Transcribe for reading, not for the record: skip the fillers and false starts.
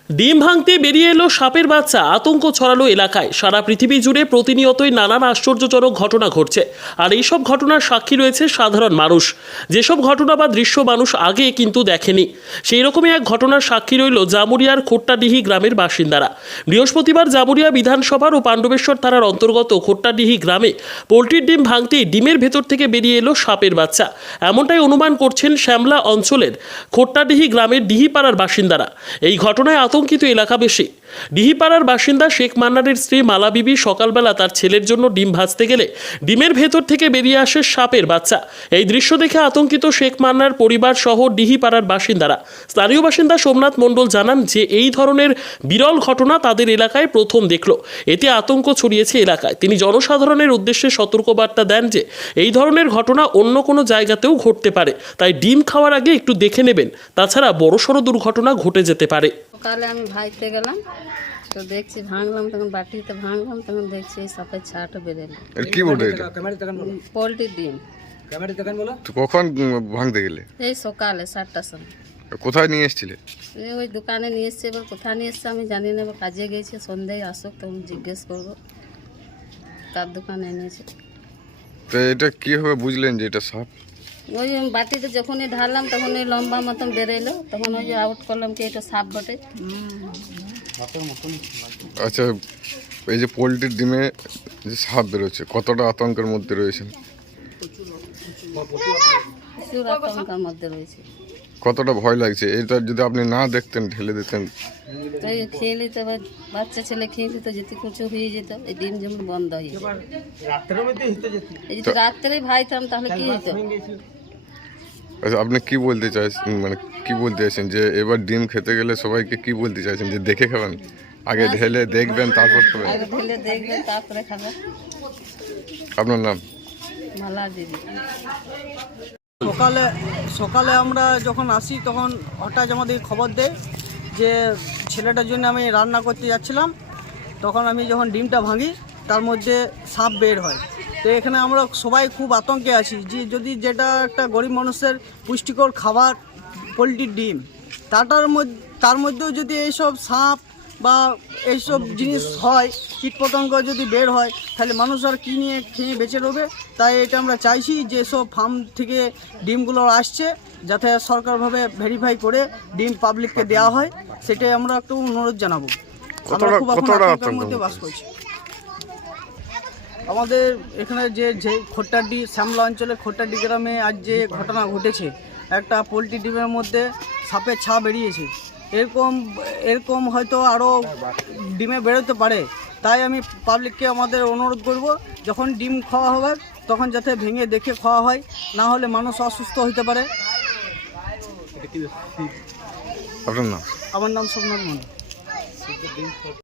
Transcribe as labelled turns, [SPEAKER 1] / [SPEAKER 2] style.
[SPEAKER 1] ডিম ভাঙতে বেরিয়ে এলো সাপের বাচ্চা, আতঙ্ক ছড়ালো এলাকায়। সারা পৃথিবী জুড়ে প্রতিনিয়তই নানান আশ্চর্যজনক ঘটনা ঘটছে, আর এইসব ঘটনার সাক্ষী রয়েছে সাধারণ মানুষ। যেসব ঘটনা বা দৃশ্য মানুষ আগে কিন্তু দেখেনি, সেই রকমই এক ঘটনার সাক্ষী রইল জামুরিয়ার খোট্টাডিহি গ্রামের বাসিন্দারা। বৃহস্পতিবার জামুরিয়া বিধানসভার ও পাণ্ডবেশ্বর থানার অন্তর্গত খোট্টাডিহি গ্রামে পোলট্রির ডিম ভাঙতেই ডিমের ভেতর থেকে বেরিয়ে এলো সাপের বাচ্চা। এমনটাই অনুমান করছেন শ্যামলা অঞ্চলের খোট্টাডিহি গ্রামের ডিহিপাড়ার বাসিন্দারা। এই ঘটনায় আতঙ্কিত এলাকাবাসী। ডিহিপাড়ার বাসিন্দা শেখ মান্নারের স্ত্রী মালা বিবি সকালবেলা তার ছেলের জন্য ডিম ভাজতে গেলে ডিমের ভেতর থেকে বেরিয়ে আসে সাপের বাচ্চা। এই দৃশ্য দেখে আতঙ্কিত শেখ মান্নার পরিবার সহ ডিহিপাড়ার বাসিন্দারা। স্থানীয় বাসিন্দা সোমনাথ মণ্ডল জানান যে এই ধরনের বিরল ঘটনা তাদের এলাকায় প্রথম দেখল। এতে আতঙ্ক ছড়িয়েছে এলাকায়। তিনি জনসাধারণের উদ্দেশ্যে সতর্কবার্তা দেন যে এই ধরনের ঘটনা অন্য কোনো জায়গাতেও ঘটতে পারে, তাই ডিম খাওয়ার আগে একটু দেখে নেবেন, তাছাড়া বড়সড় দুর্ঘটনা ঘটে যেতে পারে।
[SPEAKER 2] সকালে আমি ভাইতে গেলাম, তো দেখছি ভাঙলাম, তখন বাটিতে ভাঙলাম, তখন দেখছি এই সাপের ছাটা বেরোলো।
[SPEAKER 3] কি বলতে এটা?
[SPEAKER 2] পোলট্রির ডিম।
[SPEAKER 3] তো কখন ভাঙতে গেলে?
[SPEAKER 2] এই সকালে 7টার সময়।
[SPEAKER 3] কোথায় নিয়ে এসেছিলে?
[SPEAKER 2] ওই দোকানে নিয়ে এসছে, এবার কোথায় নিয়ে এসছে আমি জানি না, এবার কাজে গেছে, সন্ধ্যায় আসুক তখন জিজ্ঞেস করবো কার দোকানে এনেছে।
[SPEAKER 3] তো এটা কিভাবে বুঝলেন যে এটা সাপ?
[SPEAKER 2] ওই বাটিতে যখনই ঢাললাম তখন ওই লম্বা মতন বেরোলো, তখন ওই যে আউট করলাম কি এটা সাপ বটে।
[SPEAKER 3] আচ্ছা, এই যে পোলট্রির ডিমে যে সাপ বেরোচ্ছে, কতটা আতঙ্কের মধ্যে রয়েছেন?
[SPEAKER 2] প্রচুর আতঙ্কের মধ্যে রয়েছে।
[SPEAKER 3] কতটা ভয় লাগছে? এটা যদি আপনি না দেখতেন, ঢেলে দিতেন?
[SPEAKER 2] তো এই খেয়ে নিত, বাচ্চা ছেলে খেয়ে নিত, যেতে কিছু হয়ে যেত, এই ডিম যেমন বন্ধ হয়ে যেত। এই যদি রাত্রে ভাইতাম তাহলে কি হতো?
[SPEAKER 3] আচ্ছা, আপনি কি বলতে চাইছেন, মানে কি বলতে চাইছেন যে এবার ডিম খেতে গেলে সবাইকে কি বলতে চাইছেন, যে দেখে খাবেন, আগে ঢেলে দেখবেন তারপর খাবেন?
[SPEAKER 2] আগে ঢেলে দেখবেন তারপরে খাবেন।
[SPEAKER 3] আপনার নাম?
[SPEAKER 2] মালা দিদি।
[SPEAKER 4] সকালে আমরা যখন আসি তখন হঠাৎ আমাদের খবর দেয় যে ছেলেটার জন্য আমি রান্না করতে যাচ্ছিলাম, তখন আমি যখন ডিমটা ভাঙি তার মধ্যে সাপ বের হয়। তো এখানে আমরা সবাই খুব আতঙ্কে আছি যে যদি যেটা একটা গরিব মানুষের পুষ্টিকর খাবার পোলট্রির ডিম, তার মধ্যেও যদি এইসব সাপ বা এইসব জিনিস হয়, কীটপতঙ্গ যদি বের হয়, তাহলে মানুষ আর কী নিয়ে খেয়ে বেঁচে রবে। তাই এটা আমরা চাইছি যে সব ফার্ম থেকে ডিমগুলো আসছে যাতে সরকারভাবে ভেরিফাই করে ডিম পাবলিককে দেওয়া হয়, সেটাই আমরা একটু অনুরোধ জানাবো। আমরা খুব এখন আতঙ্কের মধ্যে বাস করছি। আমাদের এখানে যে খোট্টাডি শ্যামলা অঞ্চলে খোট্টাডি গ্রামে আজ যে ঘটনা ঘটেছে, একটা পোলট্রি ডিমের মধ্যে সাপের ছা বেরিয়েছে, এরকম হয়তো আরও ডিমে বেরোতে পারে। তাই আমি পাবলিককে আমাদের অনুরোধ করব, যখন ডিম খাওয়া হবে তখন যাতে ভেঙে দেখে খাওয়া হয়, না হলে মানুষ অসুস্থ হতে পারে।
[SPEAKER 3] আপনার নাম?
[SPEAKER 4] আমার নাম সোমনাথ মন্ডল।